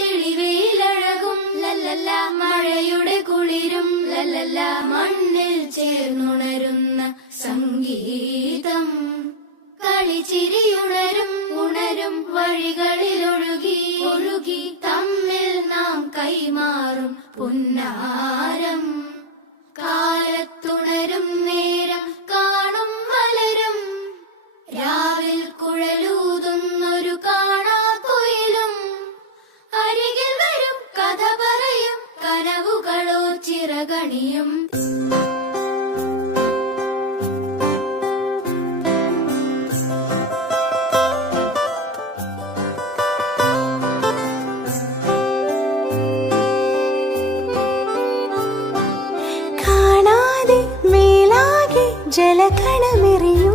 തെളിവേലഴകും ലല്ലല്ല, മഴയുടെ കുളിരും ലല്ലല്ല, മണ്ണിൽ ചേർന്നുണരുന്ന സംഗീതം. കളിച്ചിരിയുണരും ഉണരും വഴികളിൽ ഒഴുകി ഒഴുകി തമ്മിൽ നാം കൈമാറും പുന്നാരം. കാലത്തുണരും നേരം കാണും മലരും, രാവിൽ കുഴലൂതുന്നൊരു കാണാക്കുയിലും. അരികിൽ വരും കഥ പറയും കനവുകളോ ചിറകണിയും. ജലകണമെറിയും